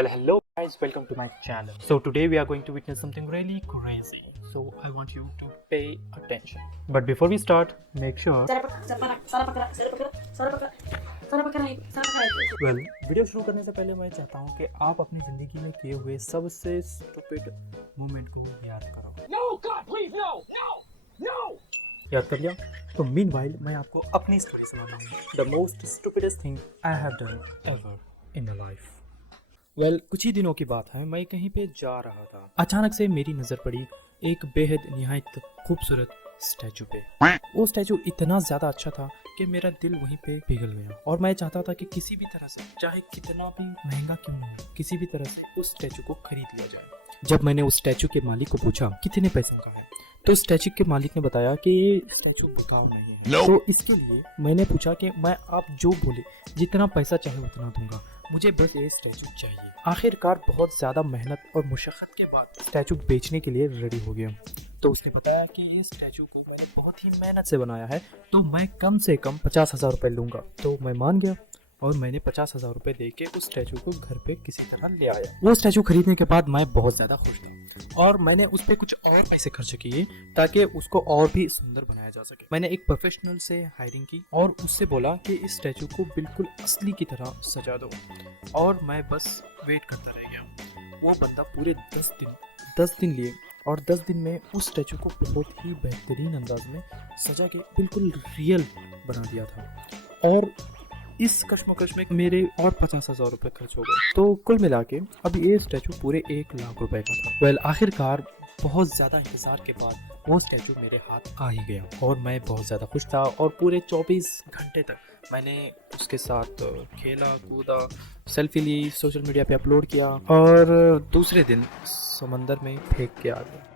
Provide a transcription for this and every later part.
Well, hello guys, welcome to my channel. So today we are going to witness something really crazy. So I want you to pay attention. But before we start, make sure well, video शुरू करने से पहले मैं चाहता हूँ कि आप अपनी जिंदगी में किए हुए सबसे स्टूपिड मोमेंट को याद करो। No, God, please, no, no, no. याद कर लिया? तो मीनवाइल मैं आपको अपनी स्टोरी सुनाऊंगा। The most stupidest thing I have done ever in my life. Well कुछ ही दिनों की बात है, मैं कहीं पे जा रहा था। अचानक से मेरी नज़र पड़ी एक बेहद निहायत खूबसूरत स्टैचू पे। वो स्टैचू इतना ज़्यादा अच्छा था कि मेरा दिल वहीं पे पिघल गया और मैं चाहता था कि किसी भी तरह से, चाहे कितना भी महंगा क्यों ना हो, किसी भी तरह से उस स्टैचू को खरीद लिया जाए। जब मैंने उस स्टैचू के मालिक को पूछा कितने पैसों का है, तो स्टैचू के मालिक ने बताया कि ये स्टैचू बिकाऊ नहीं है। तो इसके लिए मैंने पूछा कि मैं आप जो बोले जितना पैसा चाहे उतना दूंगा, मुझे बस ये स्टैचू चाहिए। आखिरकार बहुत ज़्यादा मेहनत और मुशक्क़त के बाद स्टैचू बेचने के लिए रेडी हो गया। तो उसने बताया कि ये स्टैचू को मैंने बहुत ही मेहनत से बनाया है, तो मैं कम से कम 50,000 रुपये लूँगा। तो मैं मान गया और मैंने 50,000 रुपये दे के उस स्टैचू को घर पे किसी तरह ले आया। वो स्टैचू खरीदने के बाद मैं बहुत ज़्यादा खुश था और मैंने उस पर कुछ और पैसे खर्च किए ताकि उसको और भी सुंदर बनाया जा सके। मैंने एक प्रोफेशनल से हायरिंग की और उससे बोला कि इस स्टैचू को बिल्कुल असली की तरह सजा दो, और मैं बस वेट करता रह गया। वो बंदा पूरे 10 दिन लिए और 10 दिन में उस स्टैचू को बहुत ही बेहतरीन अंदाज में सजा के बिल्कुल रियल बना दिया था। और इस कश्मकश में मेरे और 50,000 रुपये खर्च हो गए। तो कुल मिला के अब ये स्टैचू पूरे 1 लाख रुपए का था। वेल आखिरकार बहुत ज़्यादा इंतज़ार के बाद वो स्टैचू मेरे हाथ आ ही गया और मैं बहुत ज़्यादा खुश था और पूरे 24 घंटे तक मैंने उसके साथ खेला कूदा, सेल्फी ली, सोशल मीडिया पे अपलोड किया और दूसरे दिन समंदर में फेंक के आ गया।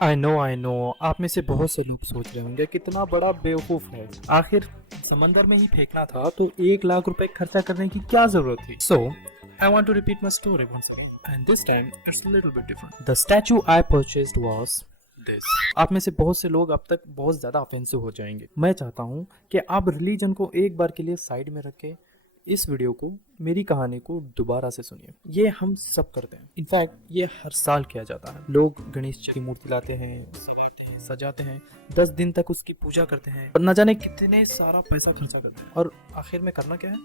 आई नो आप में से बहुत से लोग सोच रहे होंगे कितना बड़ा बेवकूफ़ है, आखिर समंदर में ही फेंकना था तो 1 लाख रुपए खर्चा करने की क्या जरूरत थी। सो I want to repeat my story once again, and this time it's a little bit different. The statue I purchased was this. आप में से बहुत से लोग अब तक बहुत ज़्यादा ऑफेंसिव हो जाएंगे। मैं चाहता हूँ कि आप रिलीजन को एक बार के लिए साइड में रखें, इस वीडियो को, मेरी कहानी को दोबारा से सुनिए। ये हम सब करते हैं, इनफैक्ट ये हर साल किया जाता है। लोग गणेश जी की मूर्ति लाते हैं, सजाते हैं, 10 दिन तक उसकी पूजा करते हैं और न जाने कितने सारा पैसा खर्चा करते हैं, और आखिर में करना क्या है?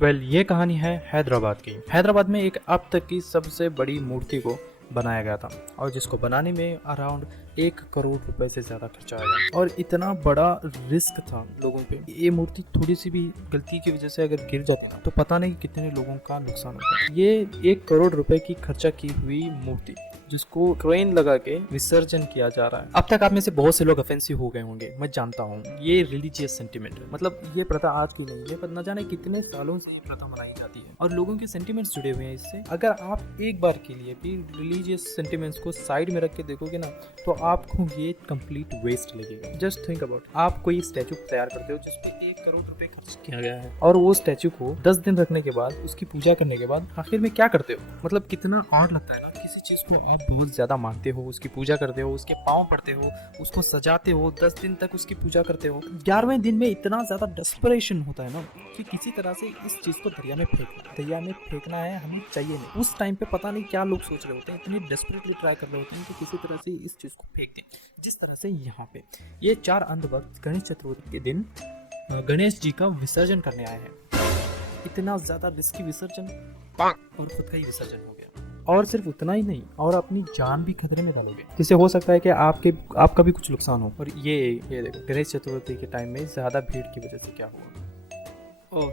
वेल ये कहानी है हैदराबाद की। हैदराबाद में एक अब तक की सबसे बड़ी मूर्ति को बनाया गया था और जिसको बनाने में अराउंड 1 करोड़ रुपए से ज़्यादा खर्चा आया और इतना बड़ा रिस्क था लोगों पे। ये मूर्ति थोड़ी सी भी गलती की वजह से अगर गिर जाती ना तो पता नहीं कितने लोगों का नुकसान होता। ये 1 करोड़ रुपए की खर्चा की हुई मूर्ति जिसको क्रेन लगा के विसर्जन किया जा रहा है। अब तक आप में से बहुत से लोग ऑफेंसिव हो गए होंगे, मैं जानता हूँ। ये रिलीजियस सेंटिमेंट है, मतलब ये प्रथा आज की नहीं है, पर न जाने कितने सालों से ये प्रथा मनाई जाती है और लोगों के सेंटिमेंट्स जुड़े हुए हैं इससे। अगर आप एक बार के लिए भी रिलीजियस सेंटिमेंट्स को साइड में रख के देखोगे ना तो आपको ये कंप्लीट वेस्ट लगेगा। जस्ट थिंक अबाउट, आप कोई स्टैचू तैयार करते हो जिसपे 1 करोड़ रुपए खर्च किया गया है और वो स्टैचू को 10 दिन रखने के बाद, उसकी पूजा करने के बाद आखिर में क्या करते हो? मतलब कितना ऑड लगता है ना, किसी चीज को आप बहुत ज्यादा मानते हो, उसकी पूजा करते हो, उसके पाँव पड़ते हो, उसको सजाते हो, 10 दिन तक उसकी पूजा करते हो। 11वें दिन में इतना ज्यादा डेस्परेशन होता है ना कि किसी तरह से इस चीज को दरिया में फेंकना है, हमें चाहिए नहीं। उस टाइम पे पता नहीं क्या लोग सोच रहे होते हैं, इतनी डेस्परेटली ट्राई कर रहे होते हैं कि किसी तरह से इस चीज को फेंक दें। जिस तरह से यहाँ पे ये 4 अंधभक्त गणेश चतुर्थी के दिन गणेश जी का विसर्जन करने आए हैं। इतना ज्यादा रिस्की विसर्जन और खुद का ही विसर्जन हो गया, और सिर्फ उतना ही नहीं, और अपनी जान भी खतरे में डालोगे, जिससे हो सकता है कि आपका भी कुछ नुकसान हो। और ये देखो गणेश चतुर्थी के टाइम में ज्यादा भीड़ की वजह से क्या हुआ। ओह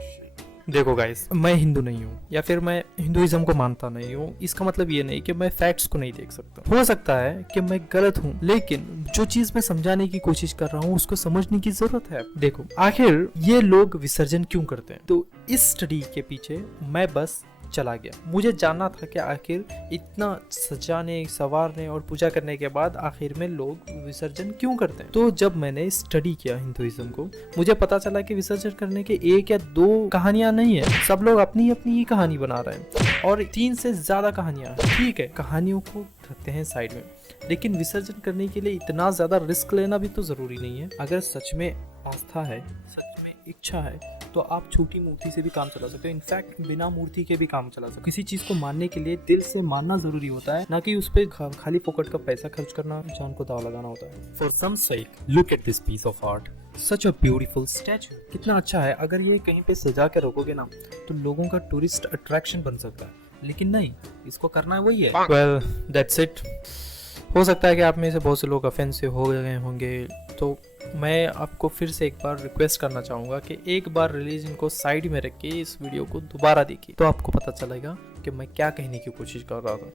देखो गाइस, मैं हिंदू नहीं हूँ या फिर मैं हिंदुइज्म को मानता नहीं हूँ, इसका मतलब ये नहीं कि मैं फैक्ट्स को नहीं देख सकता। हो सकता है कि मैं गलत हूँ, लेकिन जो चीज मैं समझाने की कोशिश कर रहा हूँ उसको समझने की जरूरत है। देखो आखिर ये लोग विसर्जन क्यों करते हैं, तो इस स्टडी के पीछे मैं बस चला गया। मुझे जानना था कि आखिर इतना सजाने, संवारने और पूजा करने के बाद आखिर में लोग विसर्जन क्यों करते हैं। तो जब मैंने स्टडी किया हिंदुइज्म को, मुझे पता चला कि विसर्जन करने के 1 या 2 कहानियां नहीं है, सब लोग अपनी अपनी ही कहानी बना रहे हैं और 3 से ज्यादा कहानियां। ठीक है, कहानियों को रखते हैं साइड में, लेकिन विसर्जन करने के लिए इतना ज्यादा रिस्क लेना भी तो जरूरी नहीं है। अगर सच में आस्था है, सच में इच्छा है, तो आप छोटी मूर्ति से भी काम चला सकते हो। इनफैक्ट बिना मूर्ति के भी काम चला सकते हो। किसी चीज को मानने के लिए दिल से मानना जरूरी होता है, ना कि उस पर खाली फोकट का पैसा खर्च करना, जान को दाव लगाना होता है। For some sake look at this piece of art, such a beautiful statue. कितना अच्छा है। अगर ये कहीं पे सजा के रखोगे ना तो लोगों का टूरिस्ट अट्रैक्शन बन सकता है, लेकिन नहीं, इसको करना है वही है। Well that's it. हो सकता है कि आप में से बहुत से लोग ऑफेंसिव हो गए होंगे, तो मैं आपको फिर से एक बार रिक्वेस्ट करना चाहूँगा कि एक बार रिलीजन को साइड में रख के इस वीडियो को दोबारा देखिए, तो आपको पता चलेगा कि मैं क्या कहने की कोशिश कर रहा था।